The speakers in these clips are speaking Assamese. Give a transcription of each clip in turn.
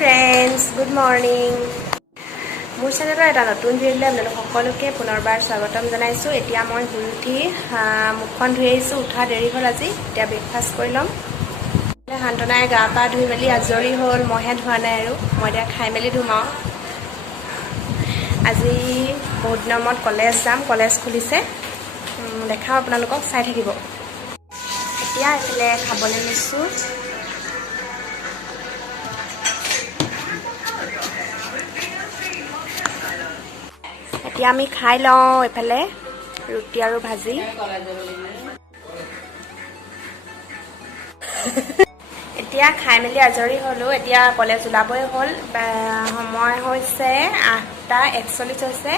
friends, good morning. মোৰ চেনেলৰ এটা নতুন ভিডিঅ'লৈ আপোনালোক সকলোকে পুনৰবাৰ স্বাগতম জনাইছোঁ। এতিয়া মই শুই উঠি মুখখন ধুই আহিছোঁ। উঠা দেৰি হ'ল আজি। এতিয়া ব্ৰেকফাষ্ট কৰি ল'ম। শান্তনাই গা পা ধুই মেলি আজৰি হ'ল। মইহে ধোৱা নাই আৰু মই এতিয়া খাই মেলি ধুম আৰু। আজি বহুত দিনৰ মূৰত কলেজ যাম। কলেজ খুলিছে, দেখাওঁ আপোনালোকক, চাই থাকিব। এতিয়া এইফালে খাবলৈ লৈছোঁ। এতিয়া আমি খাই লওঁ। এইফালে ৰুটি আৰু ভাজি। এতিয়া খাই মেলি আজৰি হ'লোঁ। এতিয়া কলেজ ওলাবই হ'ল। সময় হৈছে 8:41 হৈছে।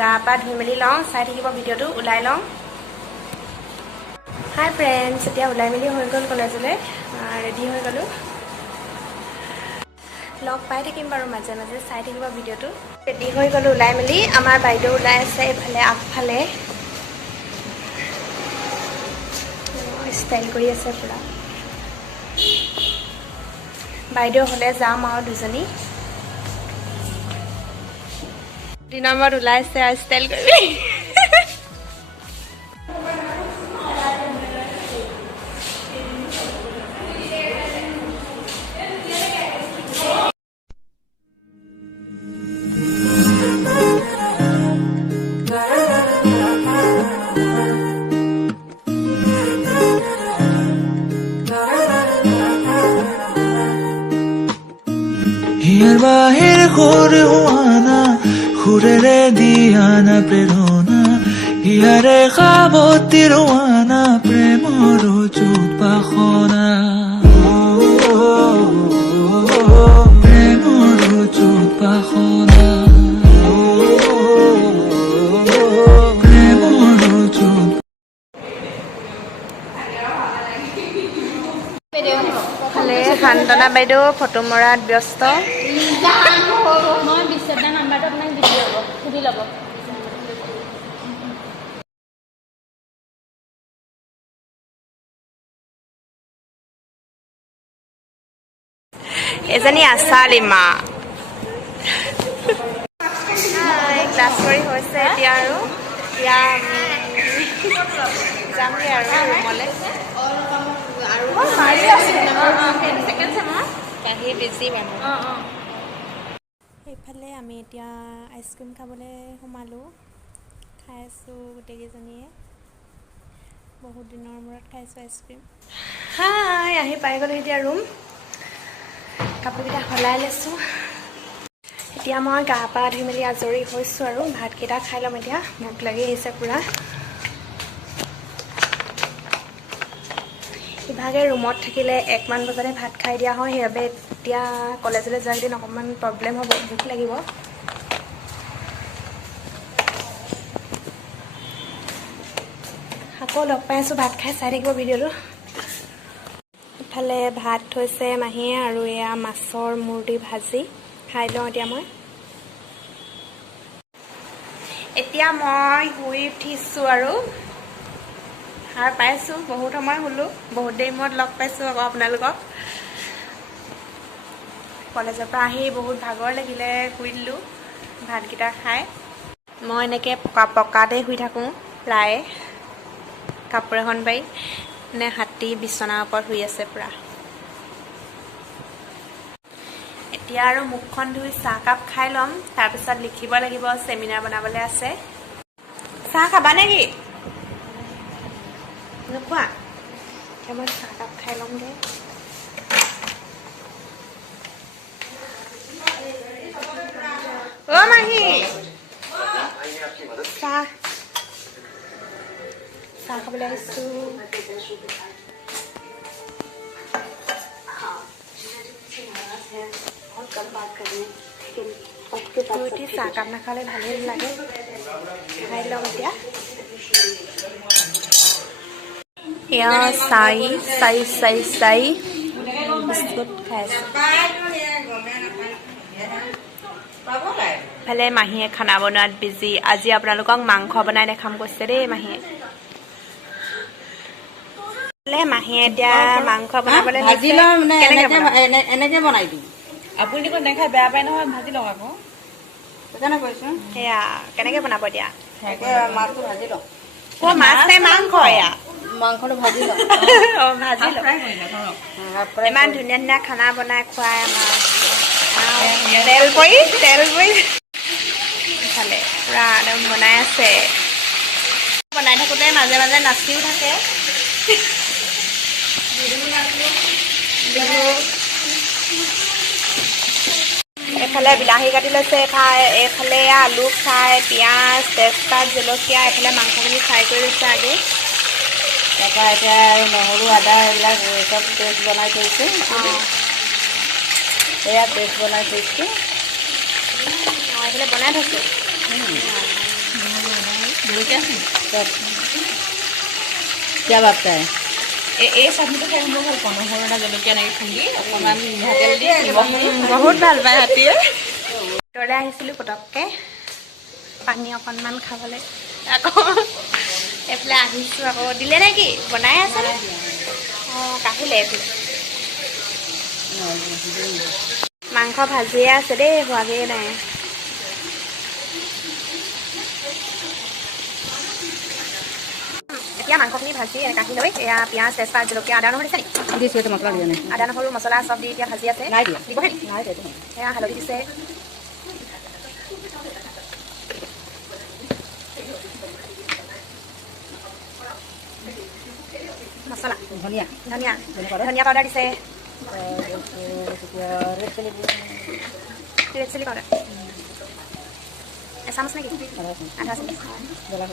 গা পা ধুই মেলি লওঁ, চাই থাকিব ভিডিঅ'টো, ওলাই লওঁ। হাই ফ্ৰেণ্ডছ, এতিয়া ওলাই মেলি হৈ গ'ল কলেজলৈ, ৰেডি হৈ গ'লোঁ। লগ পাই থাকিম বাৰু মাজে মাজে, চাই থাকিব ভিডিঅ'টো। ৰেডি হৈ গ'লোঁ ওলাই মেলি। আমাৰ বাইদেউ ওলাই আছে এইফালে আগফালে, ষ্টাইল কৰি আছে পূৰা। বাইদেউ হ'লে যাম আৰু দুজনী। দিনৰ মূৰত ওলাইছে আৰু ষ্টাইল কৰি। হিয়ার বাহির ঘুরে হোয়ানা ঘুরে দিয়ানা প্রেরণা হিয়ারে খাবতি রোয়ানা প্রেমর চুত পাখনা প্রেমর চুত পাখনা প্রেমর চুত। শান্তনা বাইদেউ ফটো মৰাত ব্যস্ত। মই বিশ্বনাথ নাম্বাৰটো আপোনাক দি ল'ব, সুধি ল'ব। এজনী আছালিমা ক্লাছ কৰি হৈছে এতিয়া, আৰু এতিয়া যামগৈ আৰু ৰুমলৈ। কাহি বেছি মানুহ। সেইফালে আমি এতিয়া আইচক্ৰীম খাবলৈ সোমালোঁ। খাই আছোঁ গোটেইকেইজনীয়ে, বহুত দিনৰ মূৰত খাইছোঁ আইচক্ৰীম। হাই, আহি পাই গ'লোঁ এতিয়া ৰুম। কাপোৰকেইটা সলাই লৈছোঁ। এতিয়া মই গা পা ধুই মেলি আজৰি হৈছোঁ আৰু ভাতকেইটা খাই ল'ম। এতিয়া ভোক লাগি আহিছে পূৰা। ইভাগে ৰুমত থাকিলে 1মান বজাতে ভাত খাই দিয়া হয়, সেইবাবে এতিয়া কলেজলৈ যোৱা কেইদিন অকণমান প্ৰব্লেম হ'ব, ভোক লাগিব। আকৌ লগ পাই আছোঁ, ভাত খাই চাই থাকিব ভিডিঅ'টো। ইফালে ভাত থৈছে মাহীয়ে, আৰু এয়া মাছৰ মূৰ দি ভাজি। খাই লওঁ এতিয়া মই। এতিয়া মই শুই উঠিছোঁ আৰু সাৰ পাইছোঁ। বহুত সময় শুলোঁ, বহুত দেৰি মূৰত লগ পাইছোঁ আকৌ আপোনালোকক। কলেজৰ পৰা আহি বহুত ভাগৰ লাগিলে, শুই দিলোঁ ভাতকেইটা খাই। মই এনেকৈ পকাতে শুই থাকোঁ প্ৰায়ে, কাপোৰ এখন পাৰি। হাতী বিচনাৰ ওপৰত শুই আছে পূৰা। এতিয়া আৰু মুখখন ধুই চাহকাপ খাই ল'ম, তাৰপিছত লিখিব লাগিব, চেমিনাৰ বনাবলৈ আছে। চাহ খাবা নেকি? নোখোৱা? এতিয়া মই চাহকাপ খাই ল'মগৈ। অ' মাহী, চাহ খাবলৈ আহিছোঁ। উঠি চাহকাপ নাখালে ভালেই নালাগে। খাই লওঁ এতিয়া। এয়া চাই বিস্কুট খাই আছোঁ। ইফালে মাহীয়ে খানা বনোৱাত বিজি। আজি আপোনালোকক মাংস বনাই দেখাম কৈছে দেই মাহীয়ে। মাহীয়ে এতিয়া মাংস বনাবলৈ ভাজি লৈ মানে এনেকে বনাই দিম। আপুনি দেখোন নেখাই বেয়া পায় নহয় ভাজি লওক আকৌ সেইকাৰণে কৈছোঁ সেয়া কেনেকৈ বনাব এতিয়া একে মাছটো ভাজি লওঁ অ' মাছ নে মাংস এয়া মাংসটো ভাজি লওঁ অঁ ভাজি লওঁ ফ্ৰাই কৰিলে ধৰক ইমান ধুনীয়া ধুনীয়া খানা বনাই খুৱাই আমাৰ তেল পৰি ইফালে পূৰা একদম বনাই আছে বনাই থাকোঁতে মাজে মাজে নাচিও থাকে বিহু এইফালে বিলাহী কাটি লৈছে এইফালে আলু ফ্ৰাই পিঁয়াজ তেজপাত জলকীয়া এইফালে মাংসখিনি ফ্ৰাই কৰি লৈছে আগে তাৰপৰা এতিয়া নহৰু আদা এইবিলাক চব পেষ্ট বনাই থৈছোঁ এয়া পেষ্ট বনাই থৈছোঁ অঁ এইফালে বনাই থৈছোঁ জলকীয়া আছে চব কিয় বাপ্তাই এই চাটনিটো খাই মই ভাল পাওঁ নহৰু এটা জলকীয়া এনেকৈ খুন্দি অকণমান মিঠাতেল দি নিমখ দি বহুত ভাল পায় হাতীয়ে ভিতৰলৈ আহিছিলোঁ পটককৈ পানী অকণমান খাবলৈ আকৌ এইফালে আহিছোঁ আকৌ দিলে নে কি বনাই আছে নে অঁ কাঢ়িলে এইফালে মাংস ভাজিয়ে আছে দেই হোৱাগৈয়ে নাই এতিয়া মাংসখিনি ভাজি কাঢ়ি লৈ এয়া পিঁয়াজ তেজপাত জলকীয়া আদা নহৰু দিছে নেকি দিছোঁ এইটো মছলা দিয়া নাই আদা নহৰু মছলা চব দি এতিয়া ভাজি আছে নাই দিয়া দিবহে নেকি নাই দিয়া সেয়া হালধি দিছে মছলা ধনিয়া ধনিয়া ধনিয়া পাউডাৰ দিছে red chilli red chilli powder এচামুচ নেকি আধা চামুচ জ্বলা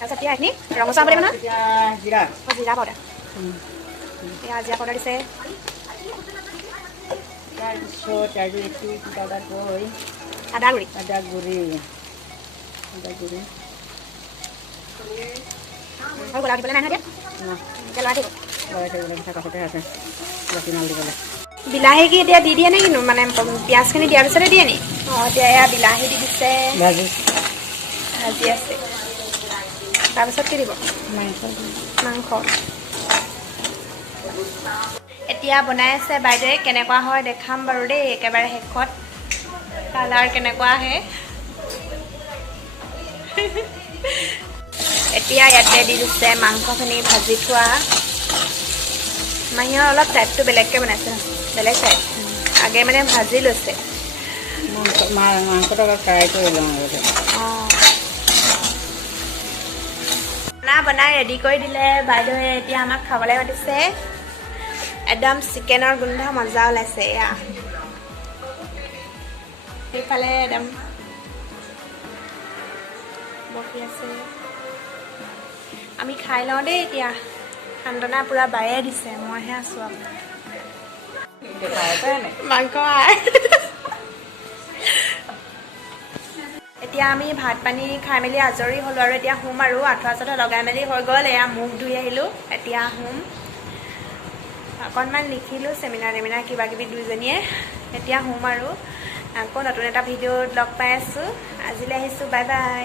তাৰপিছত এতিয়া এইখিনি ৰঙচুৱা হ'ব লাগিব নহয় এতিয়া জিৰা অঁ জিৰা পাউডাৰ এয়া জিৰা পাউডাৰ দিছে তাৰপিছত আৰু এইটো পাউডাৰ কয় আদা গুড়ি আদা গুড়ি আৰু গোলাপ দিবলৈ নাই নহয় এতিয়া লৰাই থাকিব লৰাই থাকিবলৈ পিঠা কাষতে আছে বাকী মাল দিবলৈ বিলাহী কি এতিয়া দি দিয়ে নে কিনো মানে পিঁয়াজখিনি দিয়াৰ পিছতে দিয়ে নি অঁ এতিয়া এয়া বিলাহী দি দিছে ভাজি ভাজি আছে তাৰপিছত কি দিব মাংস এতিয়া বনাই আছে বাইদেৱে কেনেকুৱা হয় দেখাম বাৰু দেই একেবাৰে শেষত কালাৰ কেনেকুৱা আহে এতিয়া ইয়াতে দি দিছে মাংসখিনি ভাজি থোৱা মাহীয়ে অলপ টাইপটো বেলেগকৈ বনাইছে বেলেগ টাইপ আগে মানে ভাজি লৈছে মাংসটো অলপ ফ্ৰাই কৰি লওঁ আগতে অঁ খানা বনাই ৰেডি কৰি দিলে বাইদেৱে এতিয়া আমাক খাবলৈ মাতিছে একদম চিকেনৰ গোন্ধ মজা ওলাইছে এয়া সেইফালে একদম বহি আছে আমি খাই লওঁ দেই এতিয়া সান্তনা পূৰা বায়ে দিছে মইহে আছোঁ আকৌ মাংস এতিয়া আমি ভাত পানী খাই মেলি আজৰি হ'লোঁ আৰু এতিয়া শুম আৰু আঁঠুৱা চাঠুৱা লগাই মেলি হৈ গ'ল এয়া মুখ ধুই আহিলোঁ এতিয়া শুম অকণমান লিখিলোঁ চেমিনাৰ কিবা কিবি দুইজনীয়ে এতিয়া শুম আৰু আকৌ নতুন এটা ভিডিঅ'ত লগ পাই আছোঁ আজিলৈ আহিছোঁ বাই বাই